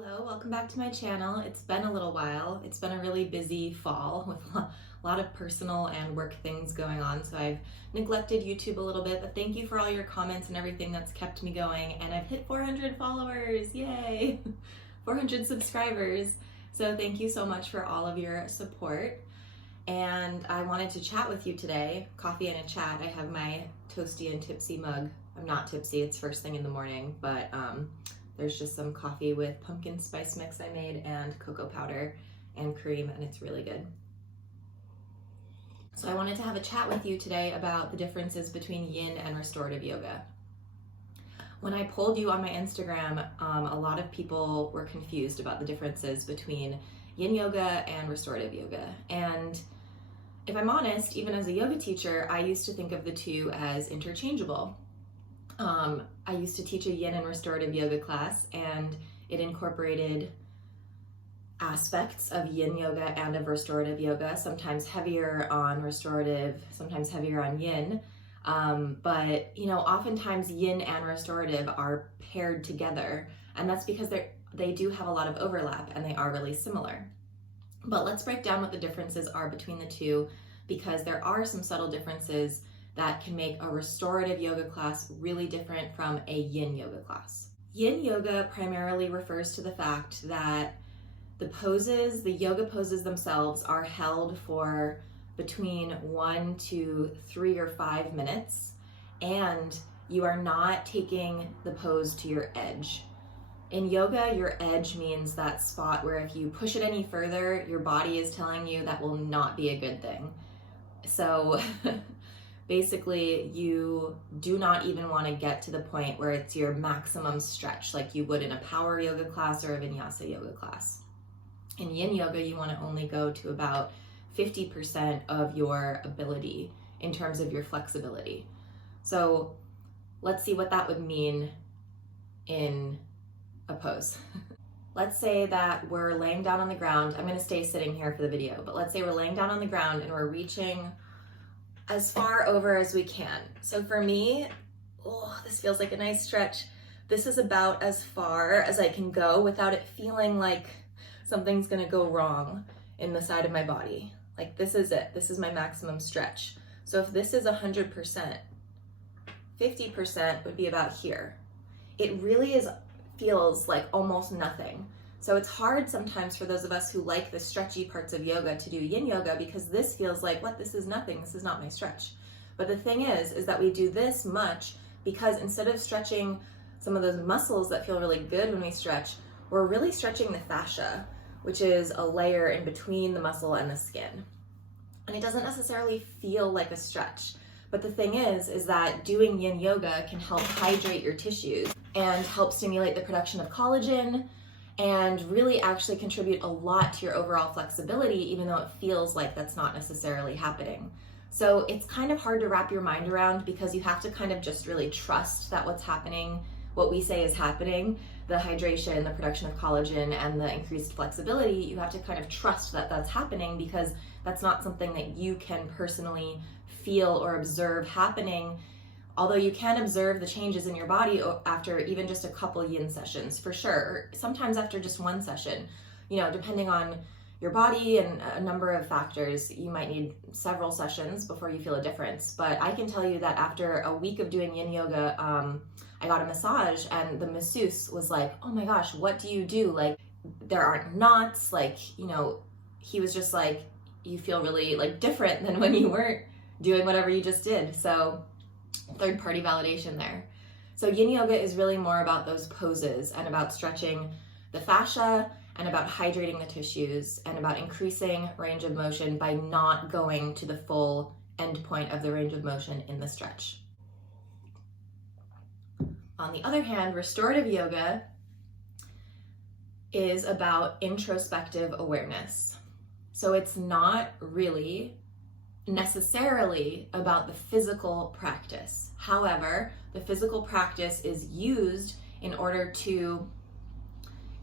Hello, welcome back to my channel. It's been a little while. It's been a really busy fall with a lot of personal and work things going on, so I've neglected YouTube a little bit, but thank you for all your comments and everything that's kept me going, and I've hit 400 followers, yay! 400 subscribers, so thank you so much for all of your support. And I wanted to chat with you today, coffee and a chat. I have my toasty and tipsy mug. I'm not tipsy, it's first thing in the morning, but there's just some coffee with pumpkin spice mix I made and cocoa powder and cream, and it's really good. So I wanted to have a chat with you today about the differences between yin and restorative yoga. When I polled you on my Instagram, a lot of people were confused about the differences between yin yoga and restorative yoga. And if I'm honest, even as a yoga teacher, I used to think of the two as interchangeable. I used to teach a yin and restorative yoga class, and it incorporated aspects of yin yoga and of restorative yoga, sometimes heavier on restorative, sometimes heavier on yin. But oftentimes yin and restorative are paired together, and that's because they do have a lot of overlap and they are really similar. But let's break down what the differences are between the two, because there are some subtle differences that can make a restorative yoga class really different from a yin yoga class. Yin yoga primarily refers to the fact that the yoga poses themselves are held for between 1 to 3 or 5 minutes, and you are not taking the pose to your edge. In yoga, your edge means that spot where if you push it any further, your body is telling you that will not be a good thing. So basically, you do not even want to get to the point where it's your maximum stretch like you would in a power yoga class or a vinyasa yoga class. In yin yoga, you want to only go to about 50% of your ability in terms of your flexibility. So let's see what that would mean in a pose. Let's say that we're laying down on the ground. I'm going to stay sitting here for the video, but let's say we're laying down on the ground and we're reaching as far over as we can. So for me, this feels like a nice stretch. This is about as far as I can go without it feeling like something's gonna go wrong in the side of my body. Like, this is it. This is my maximum stretch. So if this is 100%, 50% would be about here. It really feels like almost nothing. So it's hard sometimes for those of us who like the stretchy parts of yoga to do yin yoga, because this feels like, this is nothing, this is not my stretch. But the thing is that we do this much because instead of stretching some of those muscles that feel really good when we stretch, we're really stretching the fascia, which is a layer in between the muscle and the skin. And it doesn't necessarily feel like a stretch. But the thing is that doing yin yoga can help hydrate your tissues and help stimulate the production of collagen, and really actually contribute a lot to your overall flexibility, even though it feels like that's not necessarily happening. So it's kind of hard to wrap your mind around, because you have to kind of just really trust that what's happening, what we say is happening, the hydration, the production of collagen, and the increased flexibility, you have to kind of trust that that's happening, because that's not something that you can personally feel or observe happening. Although you can observe the changes in your body after even just a couple yin sessions, for sure. Sometimes after just one session, depending on your body and a number of factors, you might need several sessions before you feel a difference. But I can tell you that after a week of doing yin yoga, I got a massage, and the masseuse was like, "Oh my gosh, what do you do? Like, there aren't knots." He was just like, "You feel really different than when you weren't doing whatever you just did." So third-party validation there. So yin yoga is really more about those poses and about stretching the fascia and about hydrating the tissues and about increasing range of motion by not going to the full end point of the range of motion in the stretch. On the other hand, restorative yoga is about introspective awareness. So it's not really necessarily about the physical practice. However, the physical practice is used in order to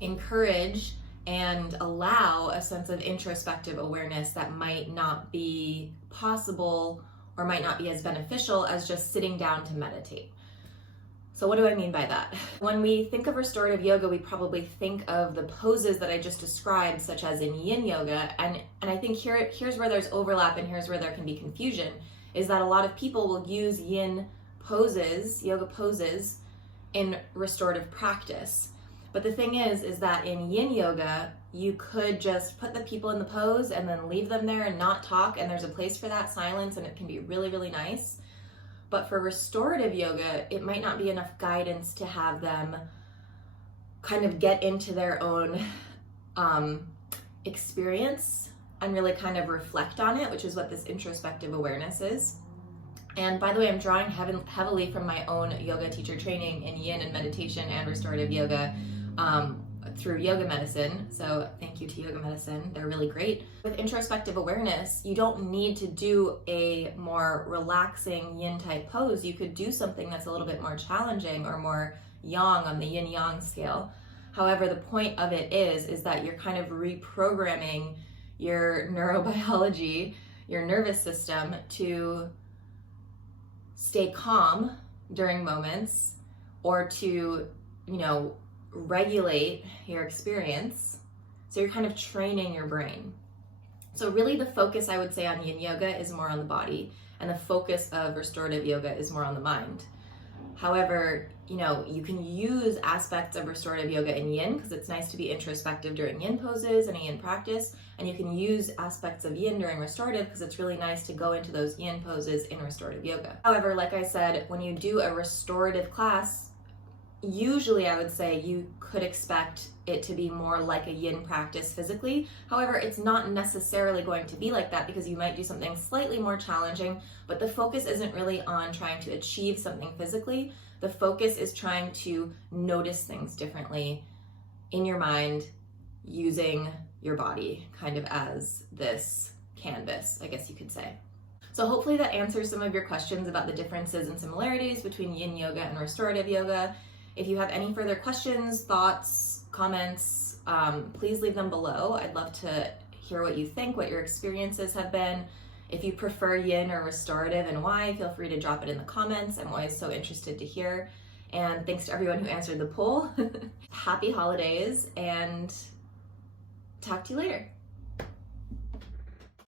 encourage and allow a sense of introspective awareness that might not be possible or might not be as beneficial as just sitting down to meditate. So what do I mean by that? When we think of restorative yoga, we probably think of the poses that I just described, such as in yin yoga. And I think here's where there's overlap and here's where there can be confusion, is that a lot of people will use yin poses, yoga poses, in restorative practice. But the thing is that in yin yoga, you could just put the people in the pose and then leave them there and not talk, and there's a place for that silence, and it can be really, really nice. But for restorative yoga, it might not be enough guidance to have them kind of get into their own experience and really kind of reflect on it, which is what this introspective awareness is. And by the way, I'm drawing heavily from my own yoga teacher training in yin and meditation and restorative yoga through yoga medicine. So thank you to yoga medicine. They're really great. With introspective awareness, you don't need to do a more relaxing yin type pose. You could do something that's a little bit more challenging or more yang on the yin yang scale. However, the point of it is that you're kind of reprogramming your neurobiology, your nervous system, to stay calm during moments, or to, regulate your experience. So you're kind of training your brain. So really the focus, I would say, on yin yoga is more on the body, and the focus of restorative yoga is more on the mind. However, you can use aspects of restorative yoga in yin, because it's nice to be introspective during yin poses and a yin practice, and you can use aspects of yin during restorative because it's really nice to go into those yin poses in restorative yoga. However, like I said, when you do a restorative class, usually I would say you could expect it to be more like a yin practice physically. However, it's not necessarily going to be like that, because you might do something slightly more challenging, but the focus isn't really on trying to achieve something physically. The focus is trying to notice things differently in your mind, using your body kind of as this canvas, I guess you could say. So hopefully that answers some of your questions about the differences and similarities between yin yoga and restorative yoga. If you have any further questions, thoughts, comments, please leave them below. I'd love to hear what you think, what your experiences have been. If you prefer yin or restorative and why, feel free to drop it in the comments. I'm always so interested to hear. And thanks to everyone who answered the poll. Happy holidays, and talk to you later.